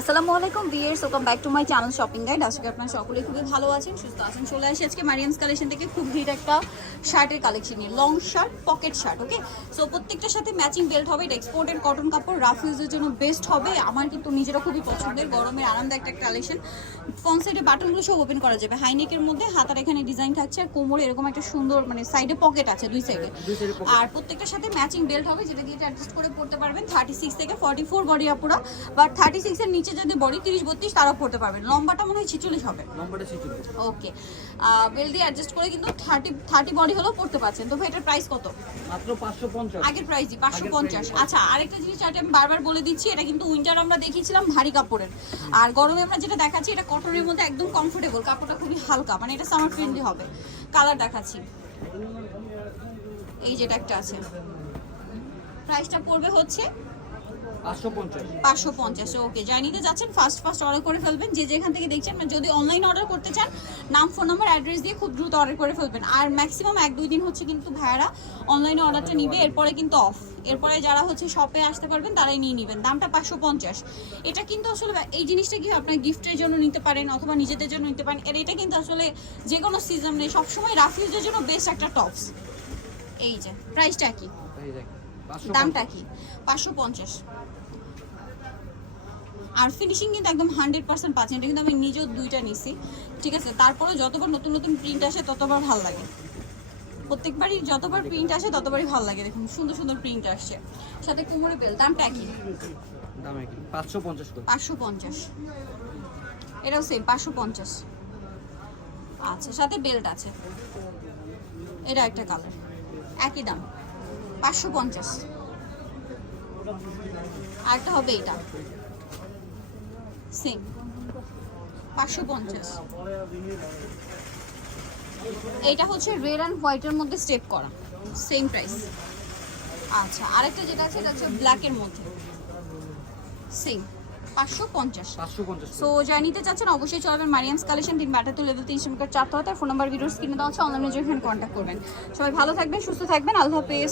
আসসালামু আলাইকুম viewers welcome back to my channel shopping guide আজকে আপনারা সকলে খুবই ভালো আছেন সুস্থ আছেন। চলে আসি আজকে মারিয়ামস কালেকশন থেকে খুব হিট একটা শার্টের কালেকশন নিয়ে। Long shirt pocket shirt okay so প্রত্যেকটার সাথে ম্যাচিং বেল্ট হবে এটা এক্সপোর্টেড কটন কাপড় রাফ ইউজের জন্য বেস্ট হবে। আমার কিন্তু নিজেরা খুবই পছন্দের গরমের আরামদায়ক একটা কালেকশন ফ্রন্ট সাইডে বাটনগুলো সব ওপেন করা যাবে। হাইনেকের মধ্যে হাতার এখানে ডিজাইন থাকছে আর কোমরে এরকম একটা সুন্দর মানে সাইডে পকেট আছে দুই সাইডে আর প্রত্যেকটার সাথে ম্যাচিং বেল্ট হবে যেটা দিয়ে অ্যাডজাস্ট করে পড়তে পারবেন। থার্টি সিক্স থেকে ফর্টি ফোর বডি আপুরা। বাট থার্টি সিক্স এর নিচে যদি বডি তিরিশ বত্রিশ তারাও পড়তে পারবেন লম্বাটা মনে হয় ছিচল্লিশ হবে। নম্বরটা ছিচল্লিশ। ওকে বেল দিয়ে অ্যাডজাস্ট করে কিন্তু থার্টি থার্টি বডি হলেও পড়তে পারছেন। তো ভাই এটার প্রাইস কত? মাত্র পাঁচশো পঞ্চাশ। আগের প্রাইস দি পাঁচশো পঞ্চাশ। আচ্ছা আরেকটা জিনিস যেটা আমি বারবার বলে দিচ্ছি এটা কিন্তু উইন্টার আমরা দেখিয়েছিলাম ভারী কাপড়ের। আর গরমে আমরা যেটা দেখাচ্ছি এটা কটনের মধ্যে একদম কমফোর্টেবল কাপড়টা খুবই হালকা মানে এটা সামার ফ্রেন্ডলি হবে। কালার দেখাচ্ছি। এই যেটা একটা আছে। প্রাইসটা পড়বে হচ্ছে পাঁচশো পঞ্চাশ। ওকে যাই নিতে যাচ্ছেন ফার্স্ট ফার্স্ট অর্ডার করে ফেলবেন। যে যেখান থেকে দেখছেন মানে যদি অনলাইন অর্ডার করতে চান নাম ফোন নাম্বার অ্যাড্রেস দিয়ে খুব দ্রুত অর্ডার করে ফেলবেন। আর ম্যাক্সিমাম এক দুই দিন হচ্ছে কিন্তু ভাইয়ারা অনলাইনে অর্ডারটা নিবে এরপরে কিন্তু অফ এরপরে যারা হচ্ছে শপে আসতে পারবেন তারাই নিয়ে নেবেন। দামটা পাঁচশো পঞ্চাশ। এটা কিন্তু আসলে এই জিনিসটা কি আপনার গিফটের জন্য নিতে পারেন অথবা নিজেদের জন্য নিতে পারেন এর এটা কিন্তু আসলে যে কোনো সিজনে সবসময় রাফিউজের জন্য বেস্ট একটা টপস এই যে প্রাইসটা কি? পাঁচশো দামটা কি? পাঁচশো পঞ্চাশ। আর ফিনিশিং কিন্তু একদম হান্ড্রেড পার্সেন্ট পাচ্ছেন এটা কিন্তু আমি নিজেও দুইটা নিছি। ঠিক আছে? তারপরে যতবার নতুন নতুন প্রিন্ট আসে ততবার ভালো লাগে। প্রত্যেকবারই যতবার প্রিন্ট আসে ততবারই ভালো লাগে। দেখুন সুন্দর সুন্দর প্রিন্ট আসছে। সাথে কোমরে বেল দামটা কি? দাম একই। পাঁচশো পঞ্চাশ পাঁচশো পঞ্চাশ। এটাও সেম পাঁচশো পঞ্চাশ। আচ্ছা সাথে বেল্ট আছে। এটা একটা কালার একই দাম। পাঁচশো পঞ্চাশ। আরেকটা হবে এটা। সেম পাঁচশো পঞ্চাশ। এইটা হচ্ছে রেড অ্যান্ড হোয়াইটের মধ্যে স্টেপ করা। সেম প্রাইস আচ্ছা আরেকটা যেটা আছে এটা হচ্ছে ব্ল্যাকের মধ্যে। সেম পাঁচশো পঞ্চাশ। সো যা নিতে চাচ্ছেন অবশ্যই চলবেন মারিয়ামস কালেকশন তিন বাটাতে লেভেল তিন সমকার চারটা হতে ফোন নাম্বার ভিডিওস কিনে দেওয়া হচ্ছে অনলাইনে এখানে কন্ট্যাক্ট করবেন। সবাই ভালো থাকবেন সুস্থ থাকবেন। আল্লাহ হাফেজ।